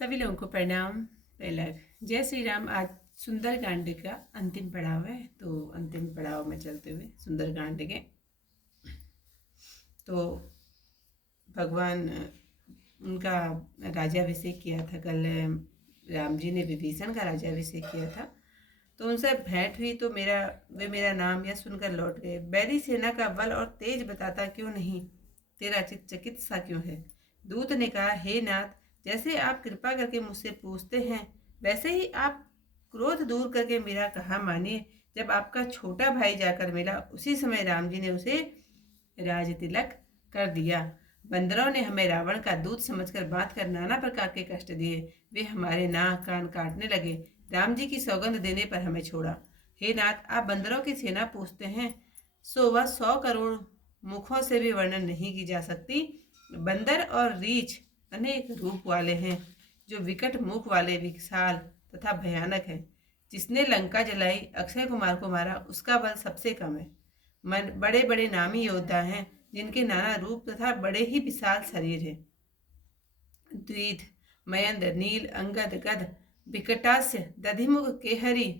सभी लोगों को प्रणाम। पहला जय श्री राम। आज सुंदरकांड का अंतिम पड़ाव है, तो अंतिम पड़ाव में चलते हुए सुंदरकांड के तो भगवान उनका राज्याभिषेक किया था। कल राम जी ने विभीषण का राज्याभिषेक किया था, तो उनसे भेंट हुई तो वे मेरा नाम यह सुनकर लौट गए। बैरी सेना का बल और तेज बताता क्यों नहीं, तेरा चित चकित सा क्यों है। दूत ने कहा, हे नाथ, जैसे आप कृपा करके मुझसे पूछते हैं वैसे ही आप क्रोध दूर करके मेरा कहा मानिए। जब आपका छोटा भाई जाकर मिला उसी समय राम जी ने उसे राज तिलक कर दिया। बंदरों ने हमें रावण का दूत समझकर बांध कर नाना प्रकार के कष्ट दिए। वे हमारे नाक कान काटने लगे। राम जी की सौगंध देने पर हमें छोड़ा। हे नाथ, आप बंदरों की सेना पूछते हैं, सो वह 100 करोड़ मुखों से भी वर्णन नहीं की जा सकती। बंदर और रीछ अनेक रूप वाले हैं, जो विकट मुख वाले विशाल तथा भयानक है। जिसने लंका जलाई अक्षय कुमार को मारा उसका बल सबसे कम है। मन बड़े बड़े नामी योद्धा हैं, जिनके नाना रूप तथा बड़े ही विशाल शरीर है। द्विध, मयंद, नील, अंगद, गध, विकटास्य, दधिमुख, केहरी,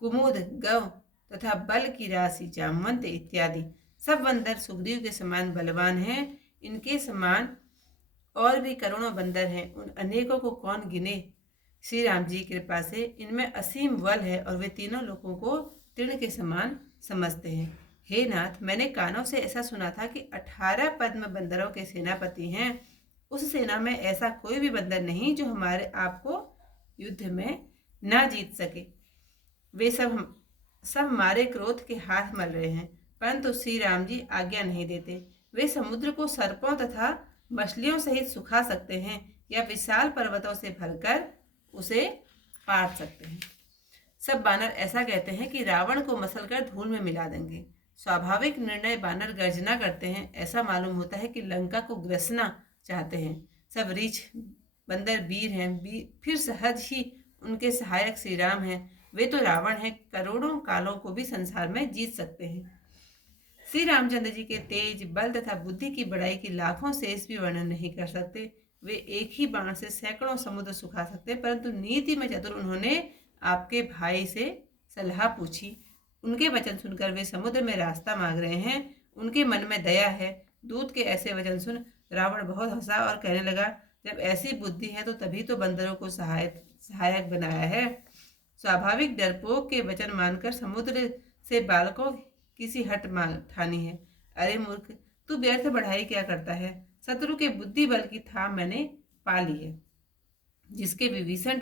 कुमुद, गव तथा बल की राशि जामवंत इत्यादि सब बंदर सुग्रीव के समान बलवान हैं। इनके समान और भी करोड़ों बंदर हैं, उन अनेकों को कौन गिने। श्री राम जी की कृपा से इनमें असीम बल है और वे तीनों लोगों को तृण के समान समझते हैं। हे नाथ, मैंने कानों से ऐसा सुना था कि 18 पद्म बंदरों के सेनापति हैं। उस सेना में ऐसा कोई भी बंदर नहीं जो हमारे आपको युद्ध में ना जीत सके। वे सब मारे क्रोध के हाथ मल रहे हैं, परंतु श्री राम जी आज्ञा नहीं देते। वे समुद्र को सर्पों तथा मछलियों सहित सुखा सकते हैं या विशाल पर्वतों से भरकर उसे पाट सकते हैं। सब बानर ऐसा कहते हैं कि रावण को मसलकर धूल में मिला देंगे। स्वाभाविक निर्णय बानर गर्जना करते हैं। ऐसा मालूम होता है कि लंका को ग्रसना चाहते हैं। सब रीछ बंदर वीर हैं, फिर सहज ही उनके सहायक श्री राम हैं। वे तो रावण हैं, करोड़ों कालों को भी संसार में जीत सकते हैं। श्री रामचंद्र जी के तेज बल तथा बुद्धि की बड़ाई की लाखों शेष भी वर्णन नहीं कर सकते। वे एक ही बाण से सैकड़ों समुद्र सुखा सकते, परंतु नीति में चतुर उन्होंने आपके भाई से सलाह पूछी। उनके वचन सुनकर वे समुद्र में रास्ता मांग रहे हैं। उनके मन में दया है। दूत के ऐसे वचन सुन रावण बहुत हंसा और कहने लगा, जब ऐसी बुद्धि है तो तभी तो बंदरों को सहायक बनाया है। स्वाभाविक डरपोक के वचन मानकर समुद्र से बालकों किसी हट ठानी है। अरे मूर्ख, तू व्यर्थ बढ़ाई क्या करता है। शत्रु के बुद्धि बल की थाम मैंने पा ली है। जिसके विभीषण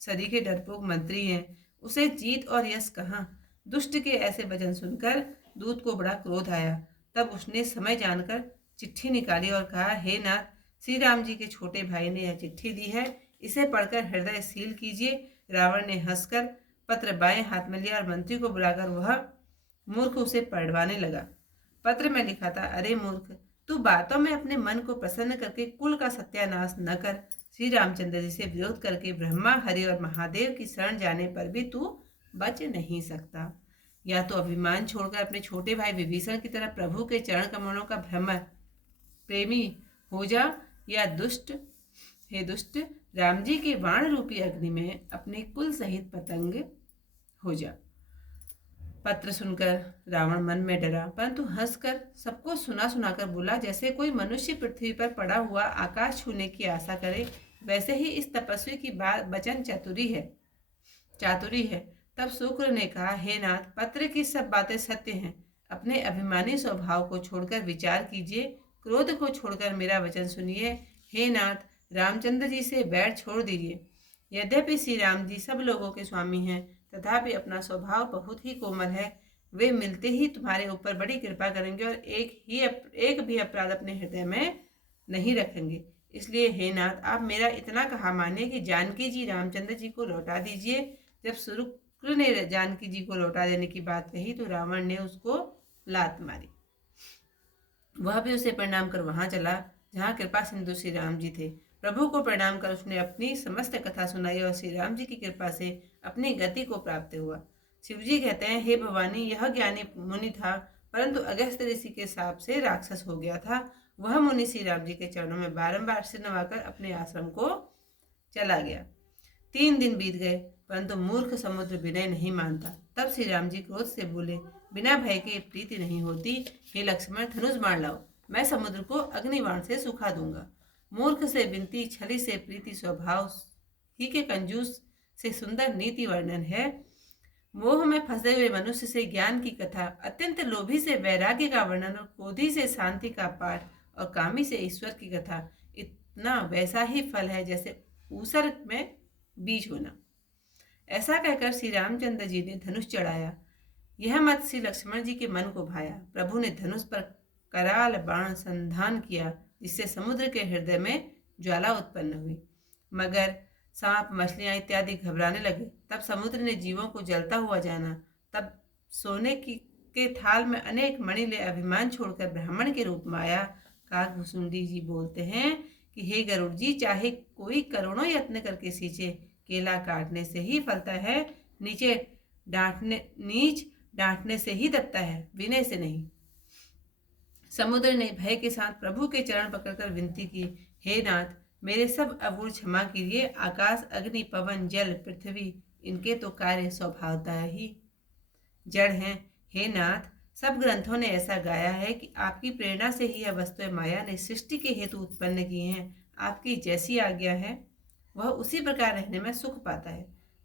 सरीखे डरपोक मंत्री हैं, उसे जीत और यश कहाँ। दुष्ट के ऐसे वचन सुनकर दूत को बड़ा क्रोध आया। तब उसने समय जानकर चिट्ठी निकाली और कहा, हे नाथ, श्री राम जी के छोटे भाई ने यह चिट्ठी दी है, इसे पढ़कर हृदय सील कीजिए। रावण ने हंसकर पत्र बाएं हाथ में लिया और मंत्री को बुलाकर वह मूर्ख उसे पढ़वाने लगा। पत्र में लिखा था, अरे मूर्ख, तू बातों में अपने मन को प्रसन्न करके कुल का सत्यानाश न कर। श्री रामचंद्र जी से विरोध करके ब्रह्मा, हरि और महादेव की शरण जाने पर भी तू बच नहीं सकता। या तो अभिमान छोड़कर अपने छोटे भाई विभीषण की तरह प्रभु के चरण कमलों का भ्रमर प्रेमी हो जा, या हे दुष्ट, राम जी के बाण रूपी अग्नि में अपने कुल सहित पतंग हो जा। पत्र सुनकर रावण मन में डरा, परंतु हंसकर सबको सुना सुनाकर बोला, जैसे कोई मनुष्य पृथ्वी पर पड़ा हुआ आकाश छूने की आशा करे, वैसे ही इस तपस्वी की बात वचन चातुरी है। तब शुक्र ने कहा, हे नाथ, पत्र की सब बातें सत्य हैं। अपने अभिमानी स्वभाव को छोड़कर विचार कीजिए, क्रोध को छोड़कर मेरा वचन सुनिए। हे नाथ, रामचंद्र जी से बैर छोड़ दीजिए। यद्यपि श्री राम जी सब लोगों के स्वामी हैं, तथापि अपना स्वभाव बहुत ही कोमल है। वे मिलते ही तुम्हारे ऊपर बड़ी कृपा करेंगे और एक भी अपराध अपने हृदय में नहीं रखेंगे। इसलिए हे नाथ, आप मेरा इतना कहा मानिए कि जानकी जी रामचंद्र जी को लौटा दीजिए। जब शुक्र ने जानकी जी को लौटा देने की बात कही तो रावण ने उसको लात मारी। वह भी उसे प्रणाम कर वहां चला जहां कृपा सिंधु श्री राम जी थे। प्रभु को प्रणाम कर उसने अपनी समस्त कथा सुनाई और श्री राम जी की कृपा से अपनी गति को प्राप्त हुआ। शिवजी कहते हैं, हे भवानी, यह ज्ञानी मुनि था, परंतु अगस्त्य ऋषि के शाप से राक्षस हो गया था। वह मुनि श्री राम जी के चरणों में बारंबार सिर नवाकर अपने आश्रम को चला गया। 3 दिन बीत गए, परंतु मूर्ख समुद्र विनय नहीं मानता। तब श्री राम जी क्रोध से बोले, बिना भय के प्रीति नहीं होती। हे लक्ष्मण, धनुष बाण लाओ, मैं समुद्र को अग्निबाण से सुखा दूंगा। मूर्ख से विनती, छली से प्रीति, स्वभाव ही के कंजूस से सुंदर नीति वर्णन है। मोह में फंसे हुए मनुष्य से ज्ञान की कथा, अत्यंत लोभी से वैराग्य का वर्णन और क्रोधी से शांति का पाठ और कामी से ईश्वर की कथा, इतना वैसा ही फल है जैसे ऊसर में बीज होना। ऐसा कहकर श्री रामचंद्र जी ने धनुष चढ़ाया। यह मत श्री लक्ष्मण जी के मन को भाया। प्रभु ने धनुष पर कराल बाण संधान किया, जिससे समुद्र के हृदय में ज्वाला उत्पन्न हुई। मगर, सांप, मछलियां इत्यादि घबराने लगे। तब समुद्र ने जीवों को जलता हुआ जाना। तब सोने के थाल में अनेक मणि ले अभिमान छोड़कर ब्राह्मण के रूप में आया। काकभुसुंडी जी बोलते हैं कि हे गरुड़ जी, चाहे कोई करोड़ों यत्न करके सींचे, केला काटने से ही फलता है, नीच डांटने से ही दबता है, विनय से नहीं। समुद्र ने भय के साथ प्रभु के चरण पकड़कर विनती की, हे नाथ, मेरे सब अवगुण क्षमा कीजिए। आकाश, अग्नि, पवन, जल, पृथ्वी, इनके तो कार्य स्वभावतः ही जड़ हैं। हे नाथ, सब ग्रंथों ने ऐसा गाया है कि आपकी प्रेरणा से ही यह वस्तुएं माया ने सृष्टि के हेतु उत्पन्न की हैं। आपकी जैसी आज्ञा है वह उसी प्रकार रहने में सुख पाता है।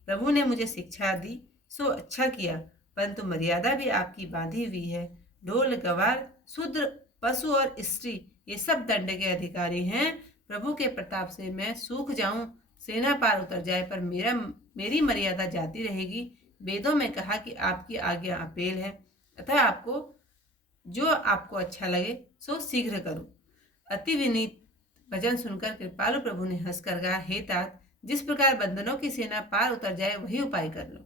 प्रभु ने मुझे शिक्षा दी सो अच्छा किया, परंतु मर्यादा भी आपकी बांधी हुई है। ढोल, गवार, शूद्र, पशु और स्त्री, ये सब दंड के अधिकारी हैं। प्रभु के प्रताप से मैं सूख जाऊं, सेना पार उतर जाए, पर मेरी मर्यादा जाती रहेगी। वेदों में कहा कि आपकी आज्ञा अपेल है, अतः जो आपको अच्छा लगे सो शीघ्र करो। अति विनीत भजन सुनकर कृपालु प्रभु ने हंसकर कहा, हे तात, जिस प्रकार बंधनों की सेना पार उतर जाए वही उपाय कर लो।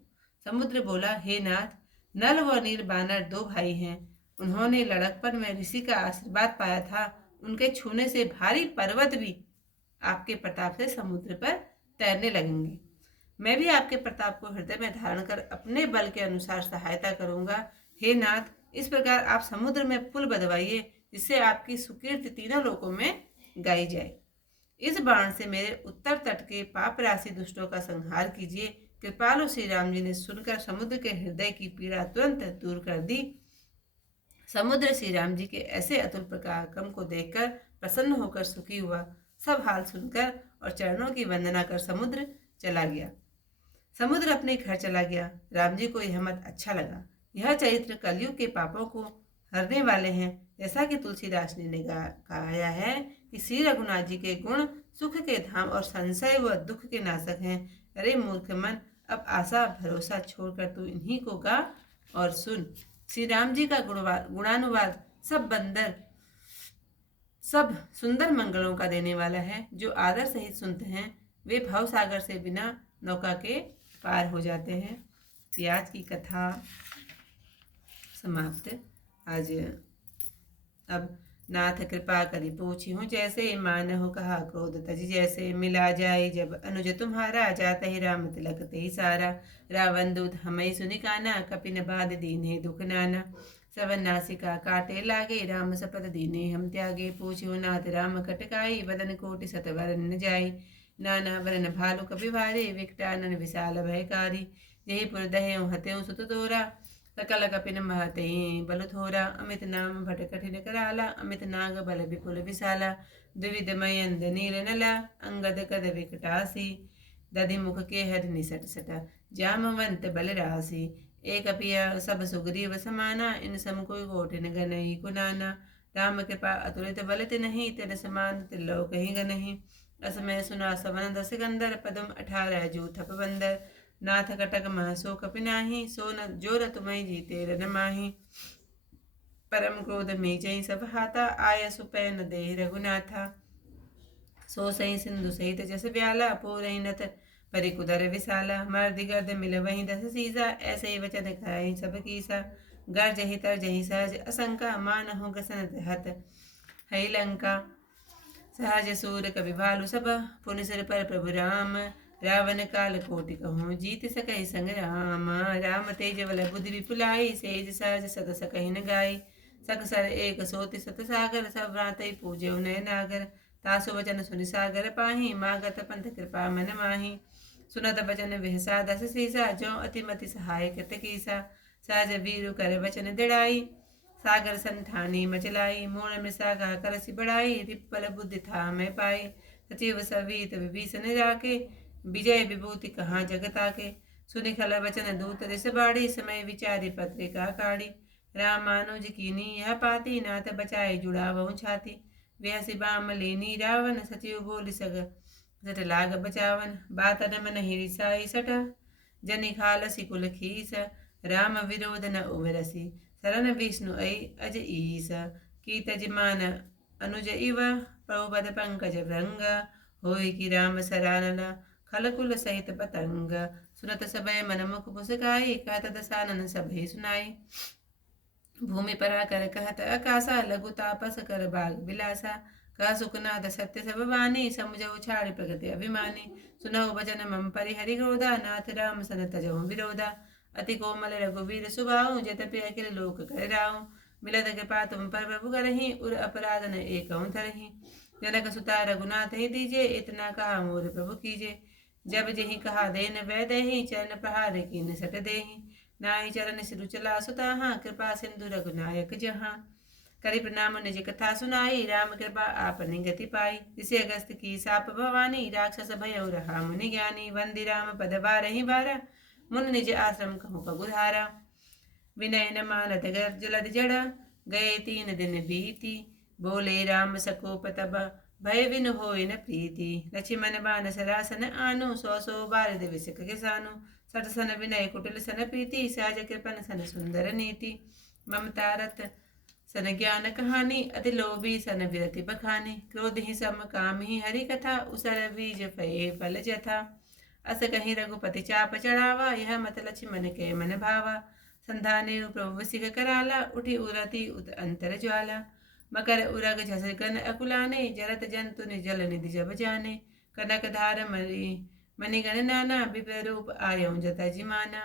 समुद्र बोला, हे नाथ, नल व नील बानर 2 भाई हैं। उन्होंने लड़कपन में ऋषि का आशीर्वाद पाया था। उनके छूने से भारी पर्वत भी आपके प्रताप से समुद्र पर तैरने लगेंगे। मैं भी आपके प्रताप को हृदय में धारण कर अपने बल के अनुसार सहायता करूंगा। हे नाथ, इस प्रकार आप समुद्र में पुल बंधवाइए, जिससे आपकी सुकीर्ति तीनों लोकों में गाई जाए। इस बाण से मेरे उत्तर तट के पाप राशि दुष्टों का संहार कीजिए। कृपालु श्री राम जी ने सुनकर समुद्र के हृदय की पीड़ा तुरंत दूर कर दी। समुद्र श्री राम जी के ऐसे अतुल पराक्रम को देखकर प्रसन्न होकर सुखी हुआ। सब हाल सुनकर और चरणों की वंदना कर समुद्र चला गया। समुद्र अपने घर चला गया। राम जी को यह मत अच्छा लगा। यह चरित्र कलयुग के पापों को हरने वाले हैं। जैसा कि तुलसीदास ने गाया है कि श्री रघुनाथ जी के गुण सुख के धाम और संशय व दुख के नाशक हैं। अरे मूर्ख मन, अब आशा भरोसा छोड़कर तू इन्हीं को गा और सुन। श्री राम जी का गुणानुवाद सब सुंदर मंगलों का देने वाला है। जो आदर सहित सुनते हैं वे भव सागर से बिना नौका के पार हो जाते हैं। आज की कथा समाप्त। आज अब नाथ कृपा करी पूछी हूँ, जैसे मान हो कहा क्रोध तज जैसे। मिला जाए जब अनुज तुम्हारा, जाता ही राम तिलक ते सारा। रावण दूत हमें सुनि काना, कपिन बाध दीने दुख नाना। सवन नासिका काटे लागे, राम सपथ दीने हम त्यागे। पूछ्यो नाथ राम कटकाई, वदन कोटि सत वरन न जाई। नाना वरन भालु कपि भारे, विकटानन विशाल भयकारी। यही पुर दह्यो हत्यो सुत तोरा, सकल कपिन महते बल थोरा। अमित नाम भट कठिन कराला, अमित नाग बल विपुल विशाला। द्विविध मयंद नील नला, अंगद कद विकटासी। दधि मुख के हर निसट सटा, जामवंत बल रासी। एक अपिया सब सुग्रीव समाना, इन सम कोई कोटिन गनई कुनाना। राम कृपा अतुलित बलत नहीं, तेन समान तिल्लो कहीं गनहि। असमय सुना सवन दस गंधर, पदम 18 जो थप बंदर। नाथ कटक मह सो कपि नाही, सो न जो न तुम्हें जीते रन माही। परम क्रोध में जय सब हाथा, आय सुपै न दे रघुनाथा। सो सही सिंधु सहित जस व्याला, पोरहि नथ परि कुदर विशाला। मर्दि गर्द मिल वहीं 10 सीसा, ऐसे ही वचन कहि सब कीसा। गर्ज ही तर जही सहज असंका, मानहु गसन हत हई लंका। सहज सूर कवि भालु सब, पुनि सिर पर प्रभु राम। रावण काल कोटि कहूँ, जीत सकहि संग्राम। राम तेज बल बुद्धि विपुलाई, सेज सहज सत सकहि न गाई। सकसर एक सोति सत सागर, सब भ्रातहि पूजे नय नागर। तासु वचन सुनि सागर पाही, मागत पंथ कृपा मन माही। सुनत बचन विहसा दस सीसा, जो अति मति सहाय कृत कीसा। सहज वीरु कर वचन दृढ़ाई, सागर संठानी मचलाई। मूल मृषा का करसी बढ़ाई, रिपल बुद्धि था मैं पाई। सचिव सवीत विभीषण जाके, विजय विभूति कहाँ जगत आके। सुनि खल वचन दूत दिस बाड़ी, समय विचारी पत्रिका काढ़ी। रामानुज कीनी यह पाती, नाथ बचाए जुड़ा बहु छाती। व्यसी बाम लेनी रावण, सचिव बोल सग सट लाग बचावन। बात न मन हिरिसाई सठ, जनि खालसी कुल खीस। राम विरोध न उमरसी, शरण विष्णु ऐ अज ईस। की तजमान अनुज इव, प्रभुपद पंकज भृंग। होय कि राम सरानला, खलकुल सहित पतंग। सुनत सबय मन मुख मुस्काई, कहत दसानन सभय सुनाई। भूमि परा कर कहत आकाशा, लघु तापस कर बाग बिलासा। कह सुखनाथ सत्य सब बानी, समुझ उछाड़ प्रगति अभिमानी। सुनहु वचन मम परिहरि क्रोधा, नाथ राम सन तजहु विरोधा। अति कोमल रघुवीर सुबाहु, जतपि अखिल लोक कर राहु। मिलत कृपा तुम पर प्रभु करही, उर अपराध न एकहु धरही। जनक सुता रघुनाथ ही दीजे, इतना कहा मोर प्रभु कीजे। जब जही कहा देन वैदेही, चरण प्रहार कीन सट देही। नाहि चरण सिरु चला सुताहा, कृपा सिंधु रघुनायक जहाँ। करि प्रणाम निज कथा सुनाई, राम कृपा आपने गति पाई। ऋषि अगस्त की साप भवानी, राक्षस भयउ रहा मुनि ज्ञानी। वंदी राम पद बारहि बारा, मुन निज आश्रम कहु पगुधारा। विनय न मानत जलद जड़ा, गए 3 दिन बीती। बोले राम सकोप तब, भय बिनु होय न प्रीति। लक्ष्मण बान सरासन आनु, 100 बार दिवस किसानु। सठ सन विनय कुटिल सन प्रीति, सहज कृपन सन सुंदर नीति। ममता रत सन ज्ञान कहानी, अति लोभी सन विरति बखानी। क्रोध ही सम काम ही हरि कथा, उसर बीज फये फल जथा। अस कहीं रघुपति चाप चढ़ावा, यह मत लक्ष्मण के मन भावा। संधाने प्रभु सिख कराला, उठी उरति उत अंतर ज्वाला। मकर उरग झस गन अकुलाने, जरत जंतु निर्जल निधि जब जाने। कनक धार मणिगण नाना, विप्र रूप आयौ जता जिमाना।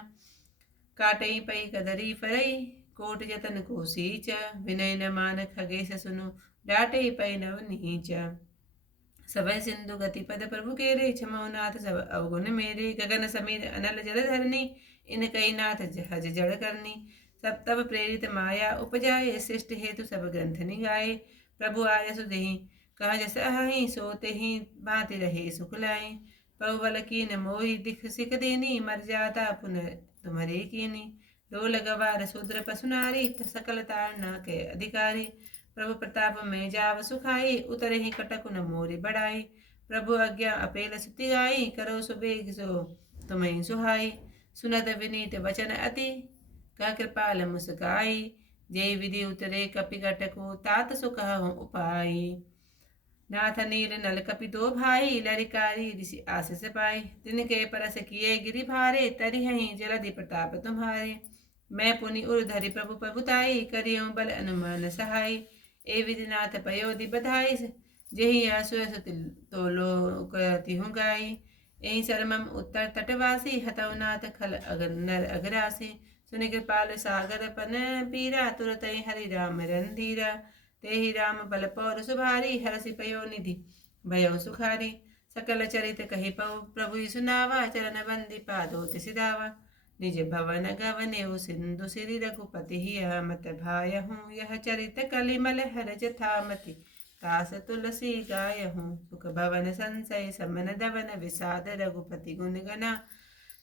काटई पई कदरी फरई, कोट जतन को सींच। विनय न मान खगेश सुनु, डाटई पई नव नीच। सबय सिंधु गति पद प्रभु केरे, क्षमौ नाथ सब अवगुण मेरे। गगन समीर अनल जल धरनी, इन कई नाथ जहज जड़ करनी। सब तब प्रेरित माया उपजाए, सृष्टि हेतु सब ग्रंथ निगाए। प्रभु आय सुदेहि कह जस अहि, सोते ही भांति रहे सुख लाए। प्रभु बल कीन मोहि दिख सिख देनी, मर जाता पुनः तुम्हारे कीनी। डोल गवार शूद्र पशु नारी, सकल तारना के अधिकारी। प्रभु प्रताप में जाव सुखाई, उतरे ही कटक न मोरी बढ़ाई। प्रभु आज्ञा अपेल सुति गाई, करो सुबेग सो तुम्हें सुहाई। सुनत विनीत वचन अति, कह कृपाल मुस्काई। जय विधि उतरे कपि कटको, तात सु कहु उपाई। नाथ नील नल कपि दो भाई, लरिकारी ऋषि आशीष पाई। तिनके परस किए गिरि भारे, तरिहहि जलधि प्रताप तुम्हारे। मैं पुनि उर्धरि प्रभु प्रभुताई, करियो बल अनुमान सहाय। ए विधिनाथ पयोधि बधाई, जेहि आसुस तो लोकति हूँ गाई। एहि सरमम उत्तर तटवासी, हतौ नाथ खल अगर नर अगरासी। सुनि कृपाल सागर पन पीरा, तुरत हरि राम रंधीरा। तेहि राम बल पौर सुभारी, हरषि पयो निधि भयउ सुखारी। सकल चरित कहि पौ प्रभु सुनावा, चरण बंदी पादोति सिधावा। निज भवन गवनेउ सिंधु सिरि, रघुपति यह मत भायहूँ। यह चरित कलिमल हरज थामति, कास तुलसी गायहूँ। सुख भवन संसय समन दवन, विषाद रघुपति गुण गना।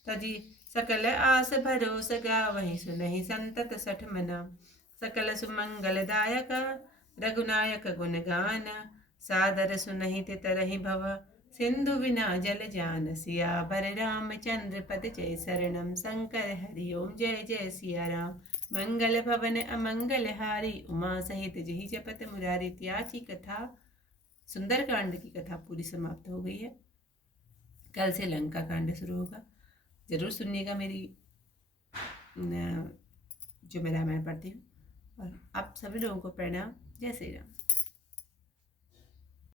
तजी सकल आस भरोस गावहि, सुनहि संतत सठ मना। सकल सुमंगल दायक, रघुनायक गुण गान। सादर सुनहि तितरहि भव, सिंधु बिना जल जान। सियावर रामचंद्र पद जय शरणम, शंकर हरि ओम जय जय सिया राम। मंगल भवन अमंगल हारी, उमा सहित जहि जपत मुरारी। त्याची कथा, सुंदर कांड की कथा पूरी समाप्त हो गई है। कल से लंका कांड शुरू होगा। जरूर सुनिएगा मेरी जो मैं रामायण पढ़ती हूँ। और आप सभी लोगों को प्रणाम। जय श्री राम।